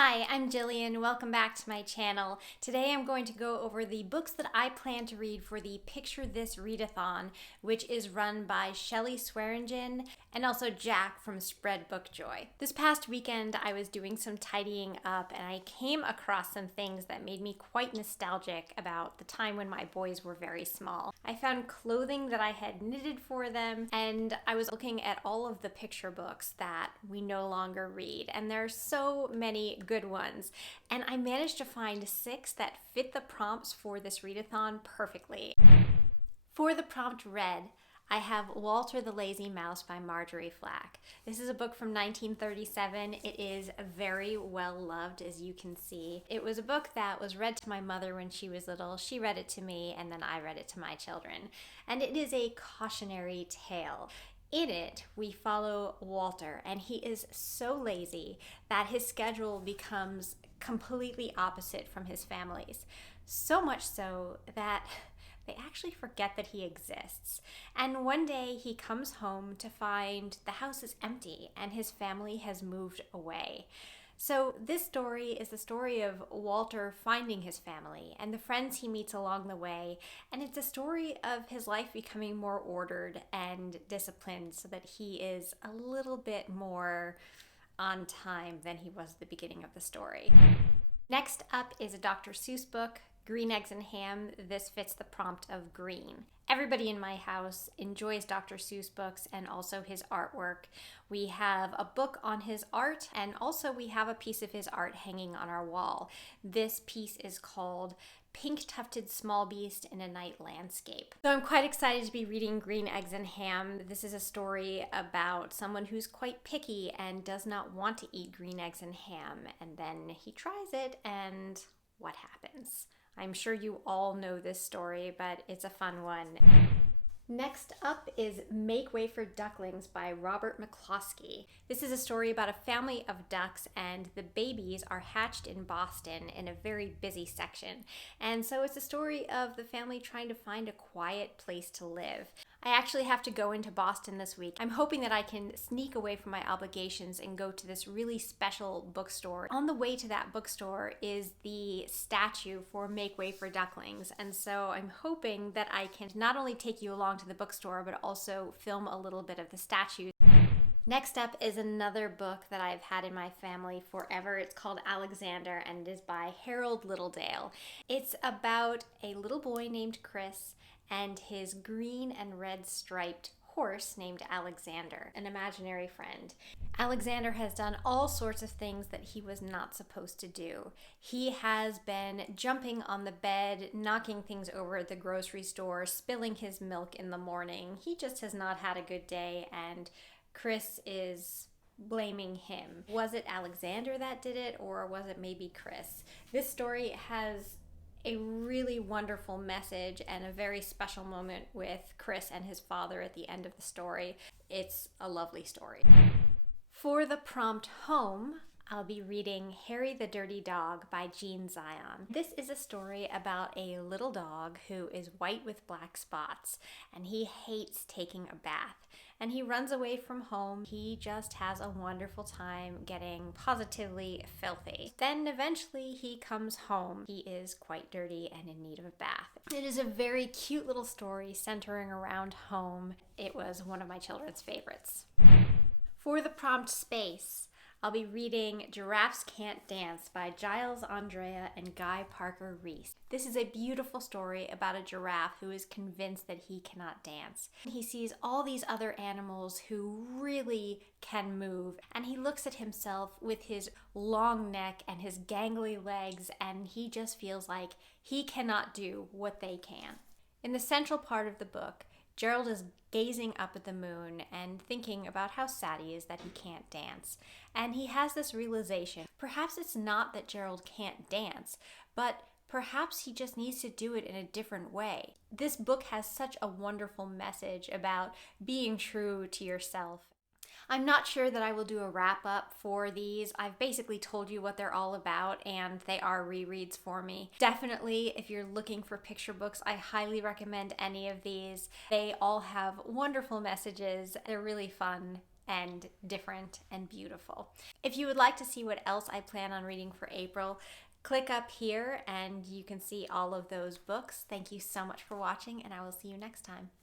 Hi, I'm Jillian. Welcome back to my channel. Today I'm going to go over the books that I plan to read for the Picture This Readathon, which is run by Shelley Swearingen and also Jack from Spread Book Joy. This past weekend I was doing some tidying up and I came across some things that made me quite nostalgic about the time when my boys were very small. I found clothing that I had knitted for them, and I was looking at all of the picture books that we no longer read, and there are so many good ones, and I managed to find 6 that fit the prompts for this readathon perfectly. For the prompt read, I have Walter the Lazy Mouse by Marjorie Flack. This is a book from 1937. It is very well loved, as you can see. It was a book that was read to my mother when she was little. She read it to me, and then I read it to my children. And it is a cautionary tale. In it, we follow Walter, and he is so lazy that his schedule becomes completely opposite from his family's. So much so that they actually forget that he exists. And one day he comes home to find the house is empty and his family has moved away. So this story is the story of Walter finding his family and the friends he meets along the way, and it's a story of his life becoming more ordered and disciplined so that he is a little bit more on time than he was at the beginning of the story. Next up is a Dr. Seuss book, Green Eggs and Ham. This fits the prompt of green. Everybody in my house enjoys Dr. Seuss books and also his artwork. We have a book on his art, and also we have a piece of his art hanging on our wall. This piece is called Pink Tufted Small Beast in a Night Landscape. So I'm quite excited to be reading Green Eggs and Ham. This is a story about someone who's quite picky and does not want to eat green eggs and ham, and then he tries it, and what happens? I'm sure you all know this story, but it's a fun one. Next up is Make Way for Ducklings by Robert McCloskey. This is a story about a family of ducks, and the babies are hatched in Boston in a very busy section. And so it's a story of the family trying to find a quiet place to live. I actually have to go into Boston this week. I'm hoping that I can sneak away from my obligations and go to this really special bookstore. On the way to that bookstore is the statue for Make Way for Ducklings, and so I'm hoping that I can not only take you along to the bookstore, but also film a little bit of the statue. Next up is another book that I've had in my family forever. It's called Alexander, and it is by Harold Littledale. It's about a little boy named Chris and his green and red striped horse named Alexander, an imaginary friend. Alexander has done all sorts of things that he was not supposed to do. He has been jumping on the bed, knocking things over at the grocery store, spilling his milk in the morning. He just has not had a good day, and Chris is blaming him. Was it Alexander that did it, or was it maybe Chris? This story has a really wonderful message and a very special moment with Chris and his father at the end of the story. It's a lovely story. For the prompt home, I'll be reading Harry the Dirty Dog by Jean Zion. This is a story about a little dog who is white with black spots, and he hates taking a bath. And he runs away from home. He just has a wonderful time getting positively filthy. Then eventually he comes home. He is quite dirty and in need of a bath. It is a very cute little story centering around home. It was one of my children's favorites. For the prompt space, I'll be reading Giraffes Can't Dance by Giles, Andrea, and Guy Parker-Rees. This is a beautiful story about a giraffe who is convinced that he cannot dance. He sees all these other animals who really can move, and he looks at himself with his long neck and his gangly legs, and he just feels like he cannot do what they can. In the central part of the book, Gerald is gazing up at the moon and thinking about how sad he is that he can't dance. And he has this realization. Perhaps it's not that Gerald can't dance, but perhaps he just needs to do it in a different way. This book has such a wonderful message about being true to yourself. I'm not sure that I will do a wrap-up for these. I've basically told you what they're all about, and they are rereads for me. Definitely, if you're looking for picture books, I highly recommend any of these. They all have wonderful messages. They're really fun, and different and beautiful. If you would like to see what else I plan on reading for April, click up here and you can see all of those books. Thank you so much for watching, and I will see you next time.